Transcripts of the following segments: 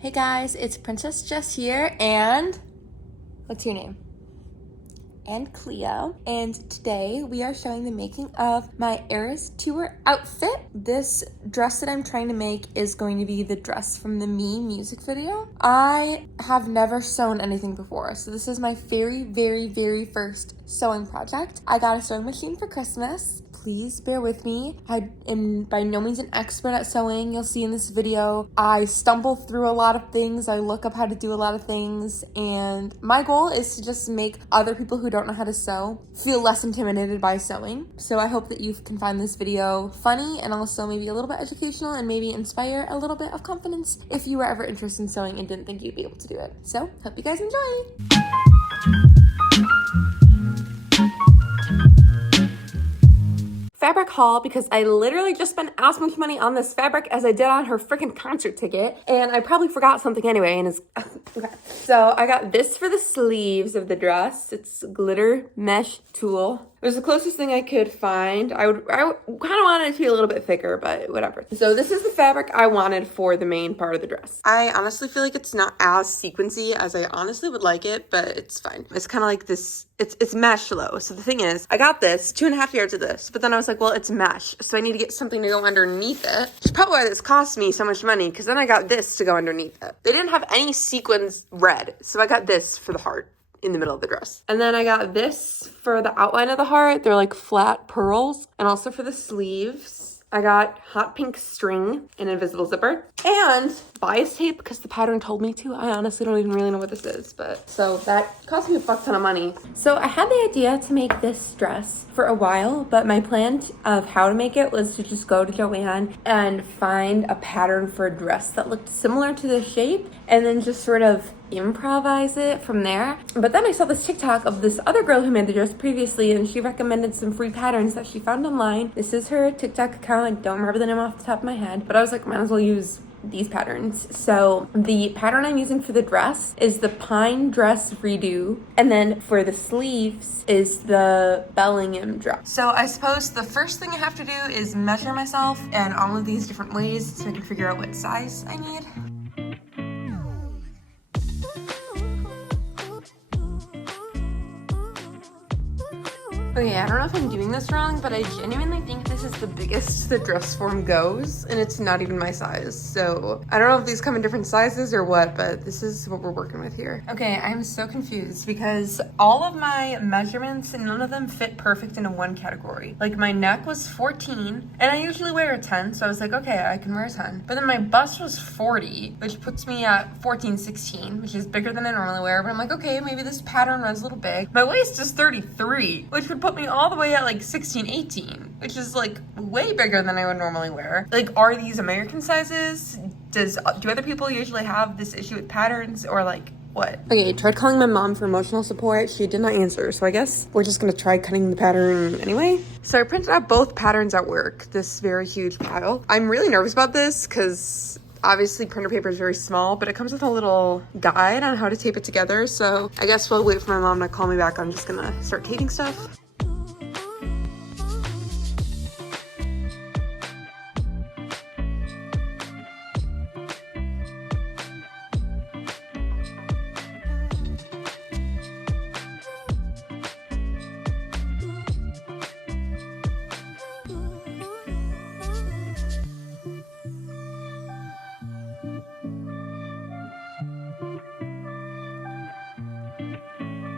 Hey guys, it's Princess Jess here, and what's your name? And Cleo. And today we are showing the making of my ERAS tour outfit. This dress that I'm trying to make is going to be the dress from the Me music video. I have never sewn anything before, so this is my very first sewing project. I got a sewing machine for Christmas. Please bear with me. I am by no means an expert at sewing. You'll see in this video, I stumble through a lot of things. I look up how to do a lot of things. And my goal is to just make other people who don't know how to sew feel less intimidated by sewing. So I hope that you can find this video funny and also maybe a little bit educational and maybe inspire a little bit of confidence if you were ever interested in sewing and didn't think you'd be able to do it. So hope you guys enjoy. Fabric haul, because I literally just spent as much money on this fabric as I did on her freaking concert ticket, and I probably forgot something anyway, and it's okay. So I got this for the sleeves of the dress. It's glitter mesh tulle. It was the closest thing I could find. I kind of wanted it to be a little bit thicker, but whatever. So this is the fabric I wanted for the main part of the dress. I honestly feel like it's not as sequency as I honestly would like it, but it's fine. It's kind of like this, it's mesh though. So the thing is, I got this, 2.5 yards of this, but then I was like, well, it's mesh, so I need to get something to go underneath it. Which is probably why this cost me so much money, because then I got this to go underneath it. They didn't have any sequins red, so I got this for the heart in the middle of the dress. And then I got this for the outline of the heart. They're like flat pearls. And also for the sleeves, I got hot pink string and invisible zipper and bias tape because the pattern told me to. I honestly don't even really know what this is, but so that cost me a fuck ton of money. So I had the idea to make this dress for a while, but my plan of how to make it was to just go to Joann and find a pattern for a dress that looked similar to the shape and then just sort of improvise it from there. But then I saw this TikTok of this other girl who made the dress previously, and she recommended some free patterns that she found online. This is her TikTok account. I don't remember the name off the top of my head, but I was like, might as well use these patterns. So the pattern I'm using for the dress is the Pine Dress Redo, and then for the sleeves is the Bellingham dress. So I suppose the first thing I have to do is measure myself in all of these different ways so I can figure out what size I need. Okay, I don't know if I'm doing this wrong, but I genuinely think this is the biggest the dress form goes, and it's not even my size. So I don't know if these come in different sizes or what, but this is what we're working with here. Okay, I'm so confused because all of my measurements, none of them fit perfect into one category. Like my neck was 14, and I usually wear a 10, so I was like, okay, I can wear a 10. But then my bust was 40, which puts me at 14, 16, which is bigger than I normally wear. But I'm like, okay, maybe this pattern runs a little big. My waist is 33, which would put me all the way at like 16, 18, which is like way bigger than I would normally wear. Like, are these American sizes? Do other people usually have this issue with patterns, or like what? Okay, I tried calling my mom for emotional support. She did not answer, so I guess we're just gonna try cutting the pattern anyway. So I printed out both patterns at work, this very huge pile. I'm really nervous about this because obviously printer paper is very small, but it comes with a little guide on how to tape it together. So I guess we'll wait for my mom to call me back. I'm just gonna start taping stuff.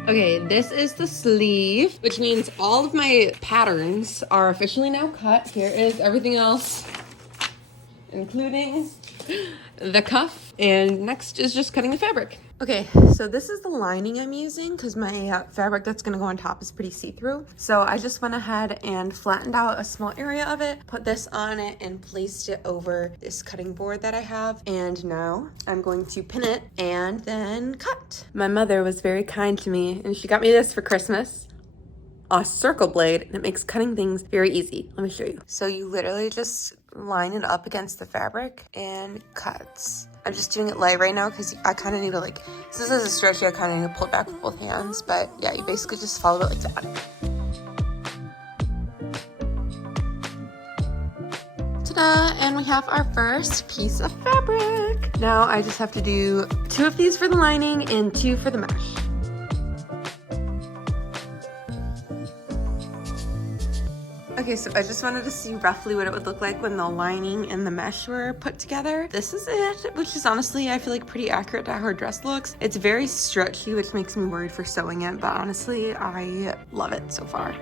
Okay, this is the sleeve, which means all of my patterns are officially now cut. Here is everything else, including the cuff. And next is just cutting the fabric. Okay, so this is the lining I'm using because my fabric that's gonna go on top is pretty see-through. So I just went ahead and flattened out a small area of it, put this on it, and placed it over this cutting board that I have. And now I'm going to pin it and then cut. My mother was very kind to me, and she got me this for Christmas. A circle blade, and it makes cutting things very easy. Let me show you. So you literally just line it up against the fabric and cuts. I'm just doing it light right now because I kind of need to since this is a stretchy, I kind of need to pull it back with both hands. But yeah, you basically just follow it like that. Ta-da! And we have our first piece of fabric. Now I just have to do 2 of these for the lining and 2 for the mesh. Okay, so I just wanted to see roughly what it would look like when the lining and the mesh were put together. This is it, which is honestly, I feel like pretty accurate to how her dress looks. It's very stretchy, which makes me worried for sewing it, but honestly, I love it so far.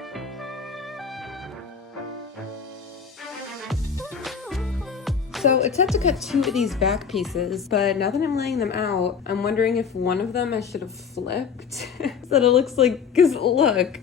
So it's set to cut 2 of these back pieces, but now that I'm laying them out, I'm wondering if one of them I should have flipped so that it looks like, cause look.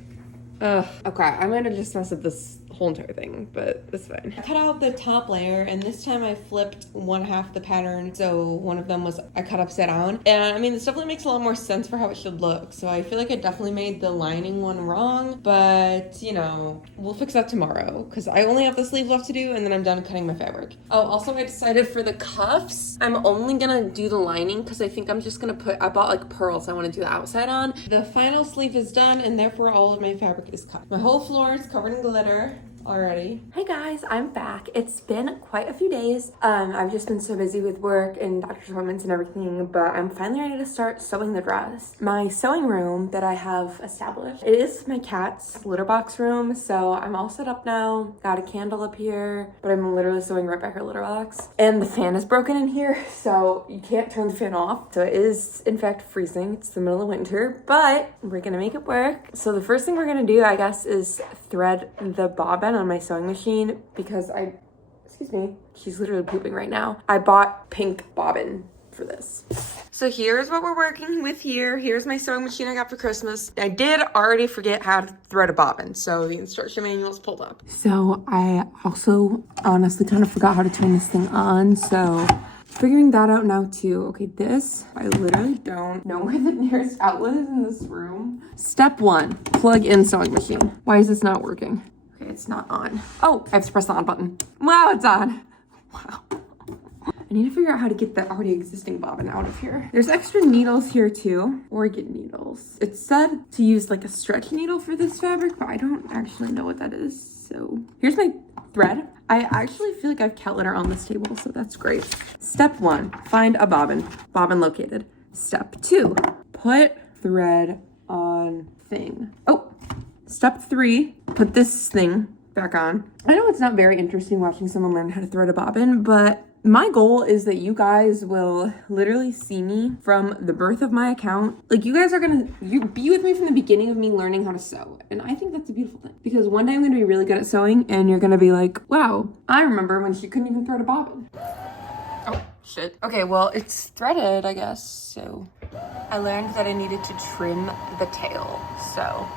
Okay, I might have just messed up this whole entire thing, but that's fine. I cut out the top layer, and this time I flipped 1/2 the pattern, so one of them was I cut upside down. And I mean, this definitely makes a lot more sense for how it should look. So I feel like I definitely made the lining one wrong, but you know, we'll fix that tomorrow because I only have the sleeve left to do, and then I'm done cutting my fabric. Oh, also I decided for the cuffs, I'm only gonna do the lining because I think I'm just gonna I bought like pearls I want to do the outside on. The final sleeve is done, and therefore all of my fabric is cut. My whole floor is covered in glitter already. Hey guys, I'm back. It's been quite a few days. I've just been so busy with work and doctor's appointments and everything, but I'm finally ready to start sewing the dress. My sewing room that I have established, it is my cat's litter box room, so I'm all set up now. Got a candle up here, but I'm literally sewing right by her litter box. And the fan is broken in here, so you can't turn the fan off. So it is in fact freezing. It's the middle of winter, but we're gonna make it work. So the first thing we're gonna do, I guess, is thread the bobbin on my sewing machine because excuse me, she's literally pooping right now. I bought pink bobbin for this. So here's what we're working with here. Here's my sewing machine I got for Christmas. I did already forget how to thread a bobbin, so the instruction manual is pulled up. So I also honestly kind of forgot how to turn this thing on, so figuring that out now too. Okay, this, I literally don't know where the nearest outlet is in this room. Step 1, plug in sewing machine. Why is this not working? Okay, it's not on. Oh, I have to press the on button. Wow, it's on. Wow. I need to figure out how to get the already existing bobbin out of here. There's extra needles here too, organ needles. It's said to use like a stretch needle for this fabric, but I don't actually know what that is. So here's my thread. I actually feel like I have cat litter on this table, so that's great. Step 1, find a bobbin. Bobbin located. Step 2, put thread on thing. Oh, step 3, put this thing back on. I know it's not very interesting watching someone learn how to thread a bobbin, but my goal is that you guys will literally see me from the birth of my account. Like, you guys are gonna be with me from the beginning of me learning how to sew. And I think that's a beautiful thing. Because one day I'm gonna be really good at sewing and you're gonna be like, wow, I remember when she couldn't even thread a bobbin. Oh, shit. Okay, well, it's threaded, I guess. So I learned that I needed to trim the tail. So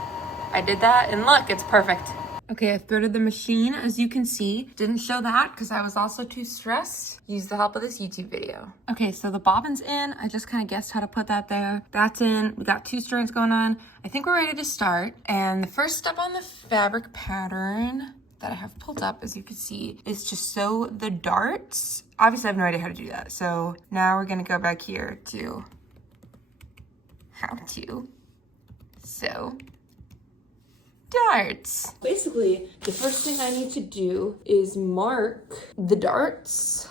I did that and look, it's perfect. Okay, I threaded the machine, as you can see. Didn't show that because I was also too stressed. Use the help of this YouTube video. Okay, so the bobbin's in. I just kind of guessed how to put that there. That's in. We got 2 strands going on. I think we're ready to start. And the first step on the fabric pattern that I have pulled up, as you can see, is to sew the darts. Obviously, I have no idea how to do that. So now we're gonna go back here to how to sew darts. Basically, the first thing I need to do is mark the darts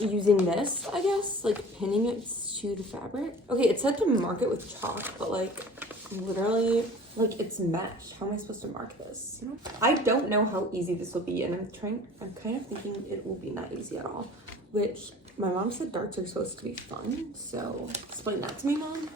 using this, I guess, like pinning it to the fabric. Okay, it said to mark it with chalk, but like literally, like it's mesh. How am I supposed to mark this? You know? I don't know how easy this will be, and I'm kind of thinking it will be not easy at all, which my mom said darts are supposed to be fun, so explain that to me, Mom.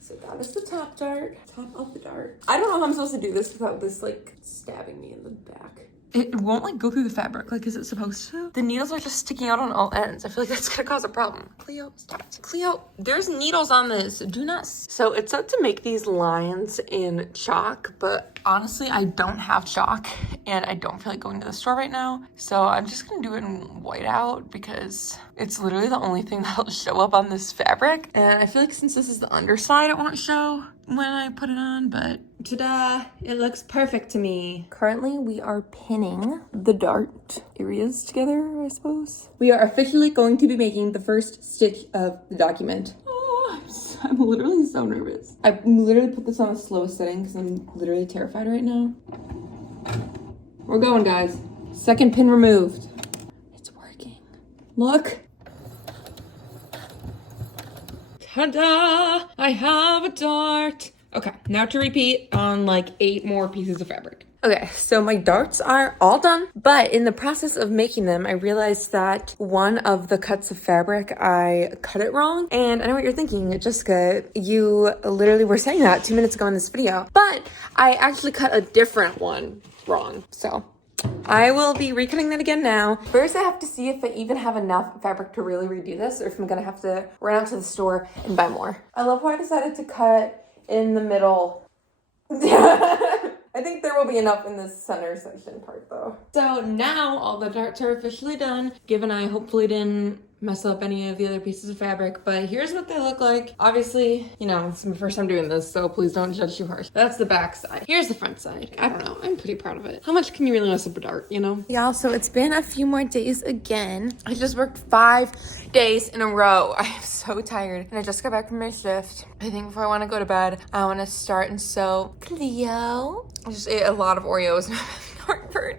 So that is the top dart, top of the dart. I don't know how I'm supposed to do this without this like stabbing me in the back. It won't like go through the fabric, like is it supposed to? The needles are just sticking out on all ends. I feel like that's gonna cause a problem. Cleo, stop it. Cleo, there's needles on this, do not. So it's up to make these lines in chalk, but honestly, I don't have chalk and I don't feel like going to the store right now. So I'm just gonna do it in whiteout because it's literally the only thing that'll show up on this fabric. And I feel like since this is the underside, it won't show when I put it on, but ta-da, it looks perfect to me. Currently, we are pinning the dart areas together, I suppose. We are officially going to be making the first stitch of the document. Oh, I'm literally so nervous. I literally put this on the slowest setting because I'm literally terrified right now. We're going, guys. Second pin removed. Look. Ta-da! I have a dart. Okay, now to repeat on like 8 more pieces of fabric. Okay, so my darts are all done, but in the process of making them, I realized that one of the cuts of fabric, I cut it wrong. And I know what you're thinking, Jessica, you literally were saying that 2 minutes ago in this video, but I actually cut a different one wrong. So I will be recutting that again now. First, I have to see if I even have enough fabric to really redo this, or if I'm gonna have to run out to the store and buy more. I love how I decided to cut in the middle. I think there will be enough in this center section part though. So now all the darts are officially done, given I hopefully didn't mess up any of the other pieces of fabric, but here's what they look like. Obviously, you know, it's my first time doing this, so please don't judge too harsh. That's the back side. Here's the front side. I don't know, I'm pretty proud of it. How much can you really mess up a dart, you know? Y'all, so it's been a few more days again. I just worked 5 days in a row. I am so tired, and I just got back from my shift. I think before I want to go to bed, I want to start and sew Cleo. I just ate a lot of Oreos and I'm having heartburn.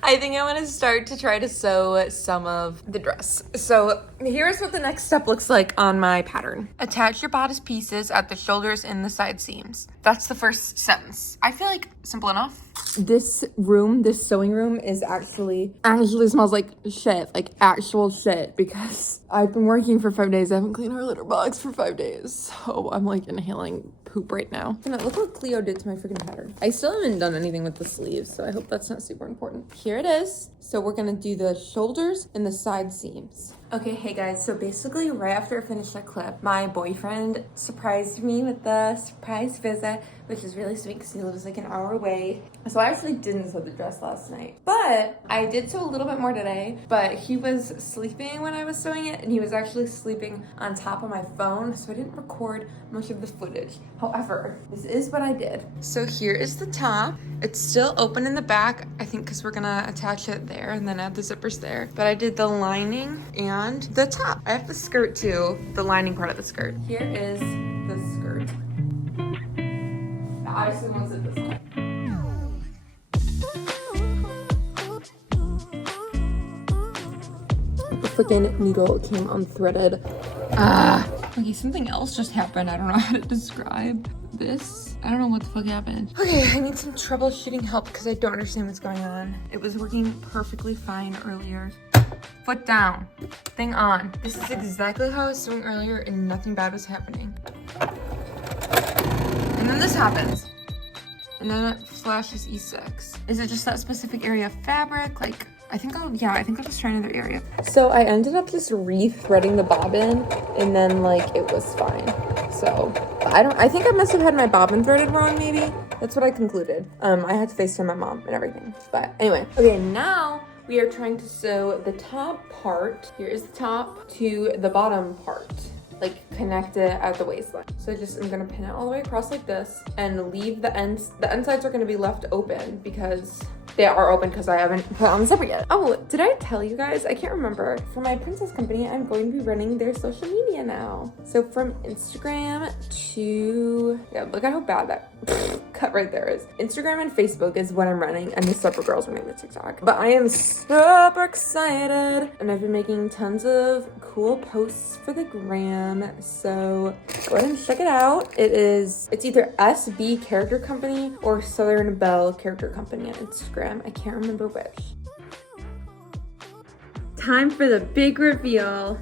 I think I want to start to try to sew some of the dress. So here's what the next step looks like on my pattern. Attach your bodice pieces at the shoulders and the side seams. That's the first sentence. I feel like simple enough. This room, this sewing room is actually smells like shit, like actual shit, because I've been working for 5 days. I haven't cleaned our litter box for 5 days. So I'm like inhaling poop right now. Look what Cleo did to my freaking pattern. I still haven't done anything with the sleeves, so I hope that's not super important. Here it is. So we're gonna do the shoulders and the side seams. Okay, hey guys, so basically right after I finished that clip, my boyfriend surprised me with the surprise visit, which is really sweet because he lives like an hour away. So I actually didn't sew the dress last night, but I did sew a little bit more today, but he was sleeping when I was sewing it, and he was actually sleeping on top of my phone, so I didn't record much of the footage. However, this is what I did. So here is the top. It's still open in the back, I think because we're gonna attach it there and then add the zippers there. But I did the lining and the top. I have the skirt too, the lining part of the skirt. Here is the skirt. I obviously want to zip this one. The freaking needle came unthreaded. Okay, something else just happened. I don't know how to describe this. I don't know what the fuck happened. Okay, I need some troubleshooting help because I don't understand what's going on. It was working perfectly fine earlier. Foot down, thing on. This is exactly how I was doing earlier and nothing bad was happening. And then this happens. And then it flashes E6. Is it just that specific area of fabric? Like, I think I'll just try another area. So I ended up just re-threading the bobbin, and then like it was fine. So I think I must have had my bobbin threaded wrong, maybe. That's what I concluded. I had to FaceTime my mom and everything. But anyway, okay, now we are trying to sew the top part. Here is the top to the bottom part. Like connect it at the waistline. So I'm gonna pin it all the way across like this and leave the ends. The end sides are gonna be left open because they are open because I haven't put on the zipper yet. Oh, did I tell you guys? I can't remember. For my princess company, I'm going to be running their social media now. So from Instagram to, yeah, look at how bad that cut right there is. Instagram and Facebook is what I'm running, and the Supper Girls running the TikTok. But I am super excited, and I've been making tons of cool posts for the gram. So go ahead and check it out. It's either SB Character Company or Southern Belle Character Company on Instagram. I can't remember which. Time for the big reveal.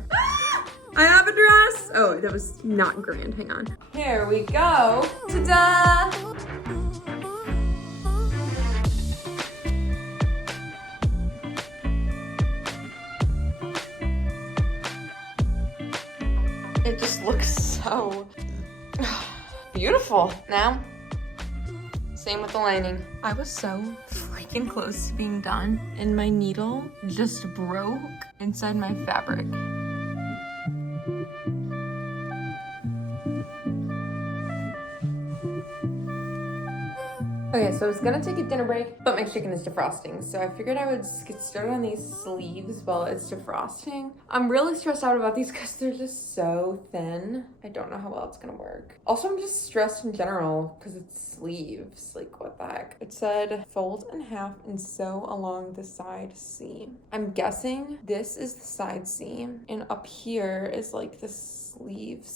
I have a dress. Oh, that was not grand. Hang on. Here we go. Ta-da! It just looks so beautiful. Now, same with the lining. I was so freaking close to being done, and my needle just broke inside my fabric. Okay, so it's gonna take a dinner break, but my chicken is defrosting. So I figured I would just get started on these sleeves while it's defrosting. I'm really stressed out about these because they're just so thin. I don't know how well it's gonna work. Also, I'm just stressed in general because it's sleeves. Like, what the heck? It said fold in half and sew along the side seam. I'm guessing this is the side seam, and up here is like the sleeve.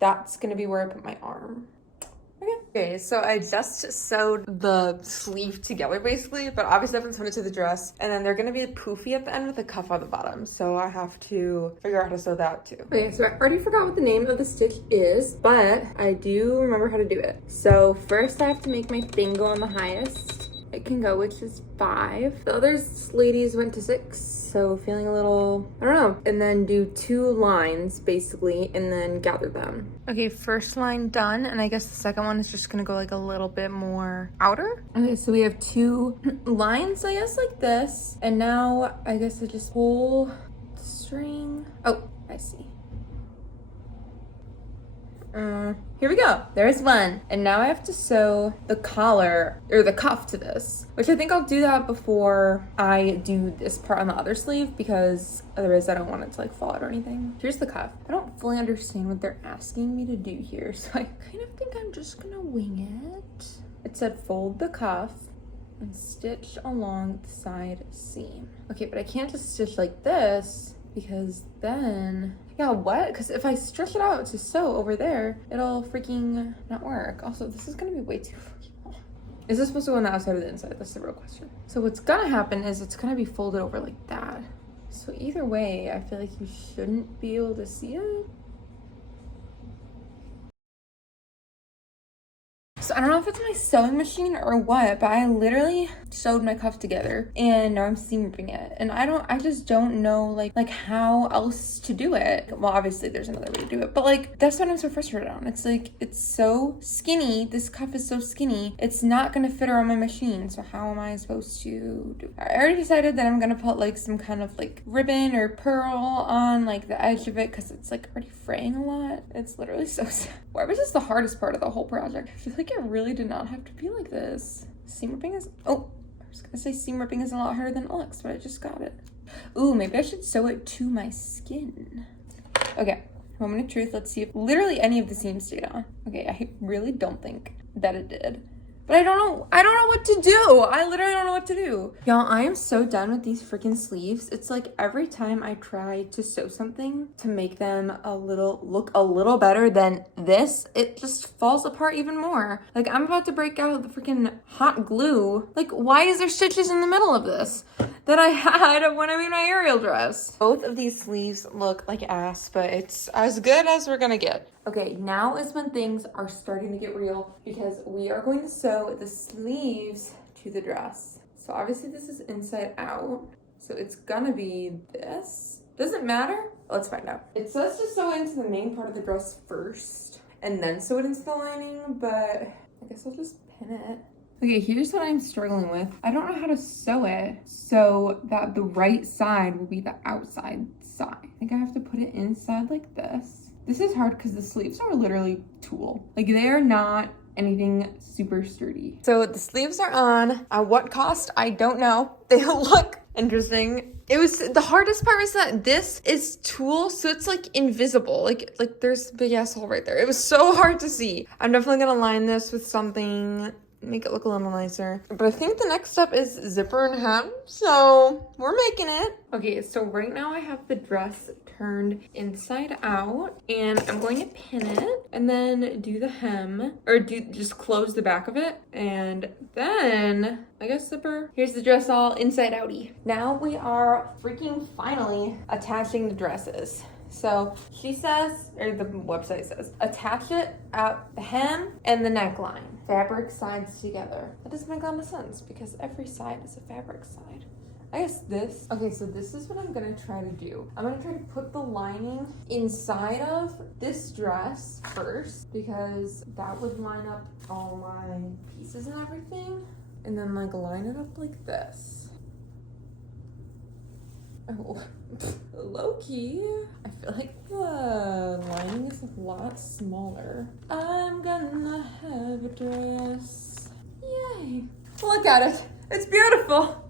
That's gonna be where I put my arm. Okay, so I just sewed the sleeve together basically, but obviously I haven't sewn it to the dress. And then they're gonna be poofy at the end with a cuff on the bottom. So I have to figure out how to sew that too. Okay, so I already forgot what the name of the stitch is, but I do remember how to do it. So first I have to make my thing go on the highest it can go, which is 5. The other ladies went to 6, so feeling a little, I don't know. And then do 2 lines basically, and then gather them. Okay, first line done, and I guess the second one is just gonna go like a little bit more outer. Okay, so we have 2 lines, I guess, like this. And now I guess I just pull the string. Oh, I see. Here we go. There's one. And now I have to sew the collar or the cuff to this, which I think I'll do that before I do this part on the other sleeve because otherwise I don't want it to like fall out or anything. Here's the cuff. I don't fully understand what they're asking me to do here, so I kind of think I'm just gonna wing it. It said fold the cuff and stitch along the side seam. Okay, but I can't just stitch like this because then, yeah, what? Because if I stretch it out to sew over there, it'll freaking not work. Also, this is gonna be way too freaking long. Is this supposed to go on the outside or the inside? That's the real question. So what's gonna happen is it's gonna be folded over like that. So either way, I feel like you shouldn't be able to see it. So I don't know if it's my sewing machine or what, but I literally sewed my cuff together and now I'm seam ripping it. And I just don't know like how else to do it. Well, obviously there's another way to do it, but like that's what I'm so frustrated on. It's like, it's so skinny. This cuff is so skinny. It's not gonna fit around my machine. So how am I supposed to do it? I already decided that I'm gonna put like some kind of like ribbon or pearl on like the edge of it because it's like already fraying a lot. It's literally so sad. Why was this the hardest part of the whole project? I feel like it really did not have to be like this. Seam ripping is, oh, I was gonna say seam ripping is a lot harder than it looks, but I just got it. Ooh, maybe I should sew it to my skin. Okay, moment of truth. Let's see if literally any of the seams stayed on. Okay, I really don't think that it did. But I don't know what to do. I literally don't know what to do. Y'all, I am so done with these freaking sleeves. It's like every time I try to sew something to make them look a little better than this, it just falls apart even more. Like I'm about to break out the freaking hot glue. Like why is there stitches in the middle of this that I had when I made my aerial dress? Both of these sleeves look like ass, but it's as good as we're gonna get. Okay, now is when things are starting to get real because we are going to sew the sleeves to the dress. So obviously this is inside out. So it's gonna be this. Does it matter? Let's find out. It says to sew into the main part of the dress first and then sew it into the lining, but I guess I'll just pin it. Okay, here's what I'm struggling with. I don't know how to sew it so that the right side will be the outside side. I think I have to put it inside like this. This is hard because the sleeves are literally tulle. Like they are not anything super sturdy. So the sleeves are on. At what cost? I don't know. They look interesting. It was the hardest part was that this is tulle, so it's like invisible. Like there's a big ass hole right there. It was so hard to see. I'm definitely gonna line this with something, make it look a little nicer. But I think the next step is zipper and hem, so we're making it. Okay, so right now I have the dress turned inside out and I'm going to pin it and then do the hem, or just close the back of it, and then I guess zipper. Here's the dress all inside outy. Now we are freaking finally attaching the dresses. So she says, or the website says, attach it at the hem and the neckline. Fabric sides together. That doesn't make a lot of sense because every side is a fabric side. I guess this. Okay, so this is what I'm gonna try to do. I'm gonna try to put the lining inside of this dress first because that would line up all my pieces and everything. And then like line it up like this. Oh, low-key. I feel like the lining is a lot smaller. I'm gonna have a dress. Look at it. It's beautiful.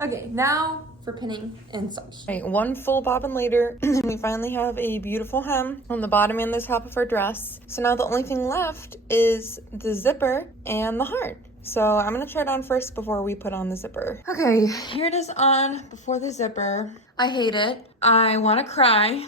Okay, now for pinning and such. Right, one full bobbin later, we finally have a beautiful hem on the bottom and the top of our dress. So now the only thing left is the zipper and the heart. So I'm gonna try it on first before we put on the zipper. Okay, here it is on before the zipper. I hate it. I wanna cry.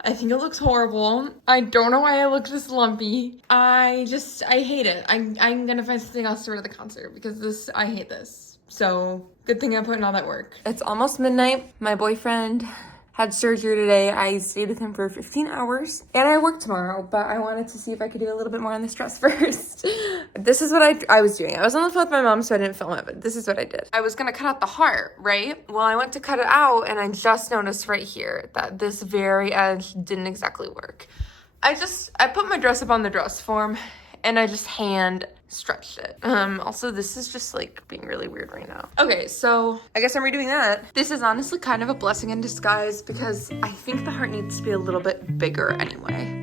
I think it looks horrible. I don't know why I look this lumpy. I hate it. I'm gonna find something else to wear to the concert because I hate this. So good thing I put in all that work. It's almost midnight. My boyfriend had surgery today. I stayed with him for 15 hours and I work tomorrow, but I wanted to see if I could do a little bit more on this dress first. This is what I was doing. I was on the phone with my mom, so I didn't film it, but this is what I did. I was gonna cut out the heart, right? Well, I went to cut it out and I just noticed right here that this very edge didn't exactly work. I put my dress up on the dress form and I just hand stretched it. Also, this is just like being really weird right now. Okay, so I guess I'm redoing that. This is honestly kind of a blessing in disguise because I think the heart needs to be a little bit bigger anyway.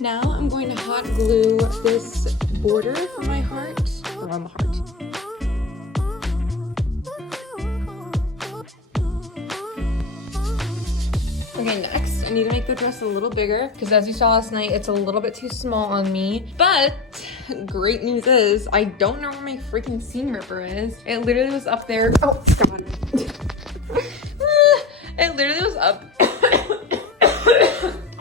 Now I'm going to hot glue this border for my heart around the heart. Okay, next, I need to make the dress a little bigger because as you saw last night, it's a little bit too small on me. But great news is I don't know where my freaking seam ripper is. It literally was up there. Oh, God. It literally was up.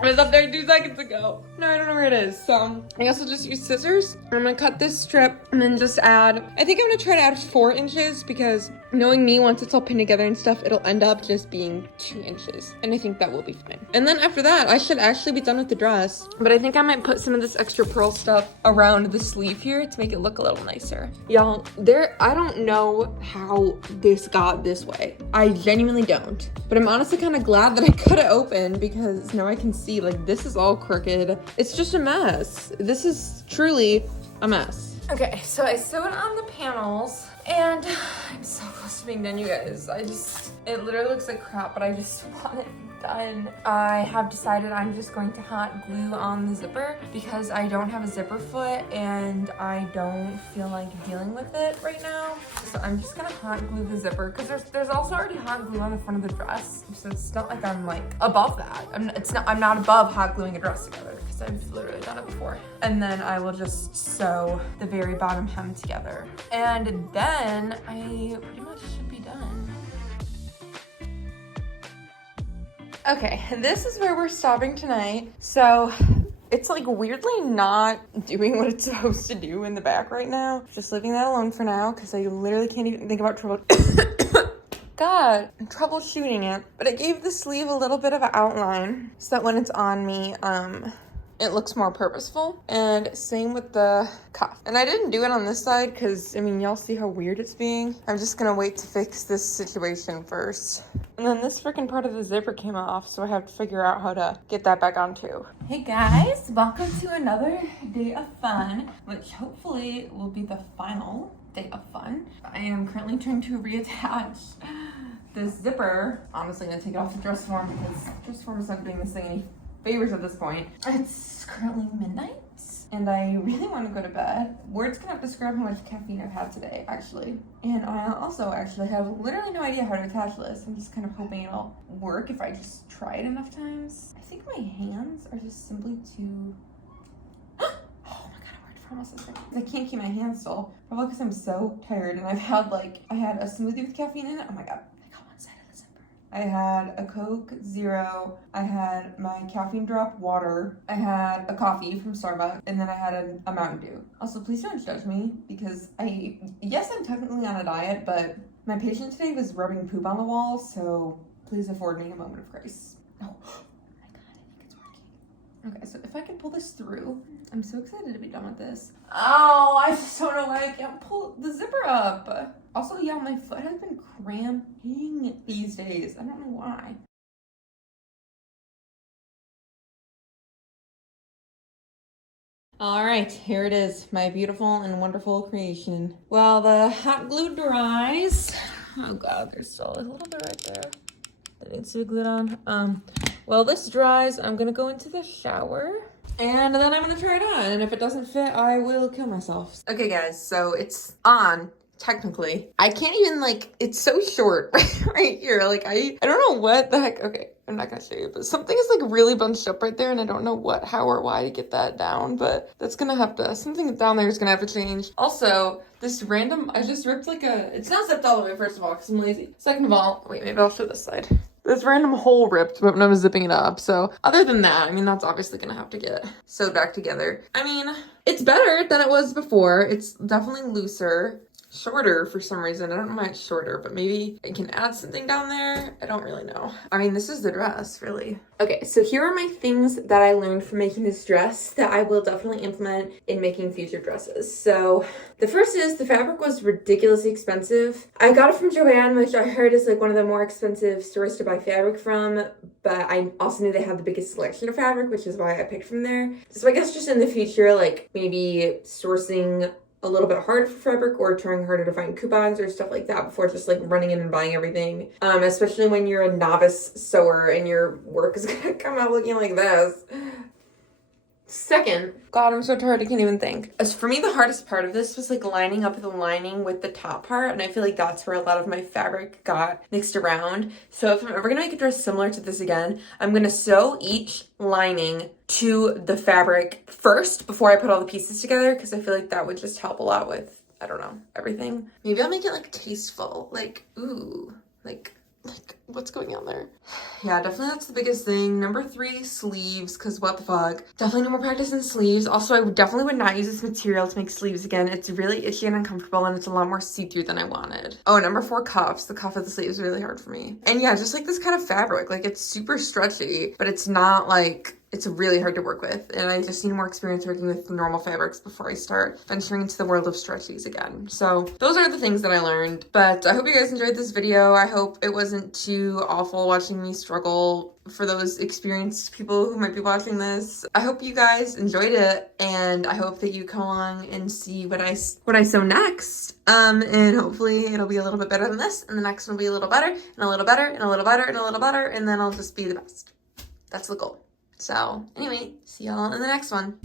It was up there 2 seconds ago. No, I don't know where it is. So I guess I'll just use scissors. I'm gonna cut this strip and then just add, I think I'm gonna try to add 4 inches because knowing me, once it's all pinned together and stuff, it'll end up just being 2 inches. And I think that will be fine. And then after that, I should actually be done with the dress. But I think I might put some of this extra pearl stuff around the sleeve here to make it look a little nicer. Y'all, I don't know how this got this way. I genuinely don't. But I'm honestly kind of glad that I cut it open because now I can see like this is all crooked. It's just a mess. This is truly a mess. Okay, so I sewed on the panels and I'm so close to being done, you guys. It literally looks like crap, but I just want it done. I have decided I'm just going to hot glue on the zipper because I don't have a zipper foot and I don't feel like dealing with it right now. So I'm just gonna hot glue the zipper because there's also already hot glue on the front of the dress. So it's not like I'm like above that. I'm not above hot gluing a dress together because I've literally done it before. And then I will just sew the very bottom hem together. And then I pretty much should be done. Okay, this is where we're stopping tonight. So it's like weirdly not doing what it's supposed to do in the back right now. Just leaving that alone for now because I literally can't even think about troubleshooting it. But it gave the sleeve a little bit of an outline so that when it's on me, it looks more purposeful. And same with the cuff. And I didn't do it on this side because, I mean, y'all see how weird it's being. I'm just gonna wait to fix this situation first. And then this freaking part of the zipper came off, so I have to figure out how to get that back on too. Hey guys, welcome to another day of fun, which hopefully will be the final day of fun. I am currently trying to reattach this zipper. Honestly, I'm gonna take it off the dress form because the dress form is not doing this thing any favors at this point. It's currently midnight and I really want to go to bed. Words cannot describe how much caffeine I've had today, actually. And I also actually have literally no idea how to attach this. I'm just kind of hoping it'll work if I just try it enough times. I think my hands are just simply too... Oh my God, I worked for almost a second. I can't keep my hands still. Probably because I'm so tired and I had a smoothie with caffeine in it. Oh my God. I had a Coke Zero, I had my caffeine drop water, I had a coffee from Starbucks, and then I had a Mountain Dew. Also, please don't judge me because yes, I'm technically on a diet, but my patient today was rubbing poop on the wall, so please afford me a moment of grace. Oh my God, I think it's working. Okay, so if I can pull this through, I'm so excited to be done with this. Oh, I just don't know why I can't pull the zipper up. Also, yeah, my foot has been cramping these days. I don't know why. All right, here it is, my beautiful and wonderful creation. While the hot glue dries, oh God, there's still a little bit right there. That needs to be glued on. While this dries, I'm gonna go into the shower. And then I'm gonna try it on. And if it doesn't fit, I will kill myself. Okay, guys, so it's on. Technically, I can't even like, it's so short right here. Like I don't know what the heck. Okay, I'm not gonna show you, but something is like really bunched up right there and I don't know what, how or why to get that down, but that's gonna have to, something down there is gonna have to change. Also, this random, I just ripped like it's not zipped all the way, first of all, because I'm lazy. Second of all, wait, maybe I'll show this side. This random hole ripped when I was zipping it up. So other than that, I mean, that's obviously gonna have to get sewed back together. I mean, it's better than it was before. It's definitely looser. Shorter for some reason. I don't know why it's shorter, but maybe I can add something down there. I don't really know. I mean, this is the dress, really. Okay, so here are my things that I learned from making this dress that I will definitely implement in making future dresses. So the first is the fabric was ridiculously expensive. I got it from Joann, which I heard is like one of the more expensive stores to buy fabric from, but I also knew they had the biggest selection of fabric, which is why I picked from there. So I guess just in the future, like maybe sourcing a little bit harder for fabric or trying harder to find coupons or stuff like that before just like running in and buying everything. Especially when you're a novice sewer and your work is gonna come out looking like this. Second, God, I'm so tired, I can't even think. As for me, the hardest part of this was like lining up the lining with the top part, and I feel like that's where a lot of my fabric got mixed around. So if I'm ever gonna make a dress similar to this again, I'm gonna sew each lining to the fabric first before I put all the pieces together, because I feel like that would just help a lot with, I don't know, everything. Maybe I'll make it like tasteful, like, ooh, like what's going on there? Yeah, definitely that's the biggest thing. Number 3, sleeves, because what the fuck. Definitely no more practice in sleeves. Also, I definitely would not use this material to make sleeves again. It's really itchy and uncomfortable, and it's a lot more see-through than I wanted. Oh, number 4, cuffs. The cuff of the sleeve is really hard for me. And yeah, just like this kind of fabric. Like, it's super stretchy, but it's not like, it's really hard to work with, and I just need more experience working with normal fabrics before I start venturing into the world of stretchies again. So those are the things that I learned, but I hope you guys enjoyed this video. I hope it wasn't too awful watching me struggle for those experienced people who might be watching this. I hope you guys enjoyed it, and I hope that you come along and see what I sew next. And hopefully it'll be a little bit better than this, and the next one will be a little better, and a little better, and a little better, and a little better, and then I'll just be the best. That's the goal. So anyway, see y'all in the next one.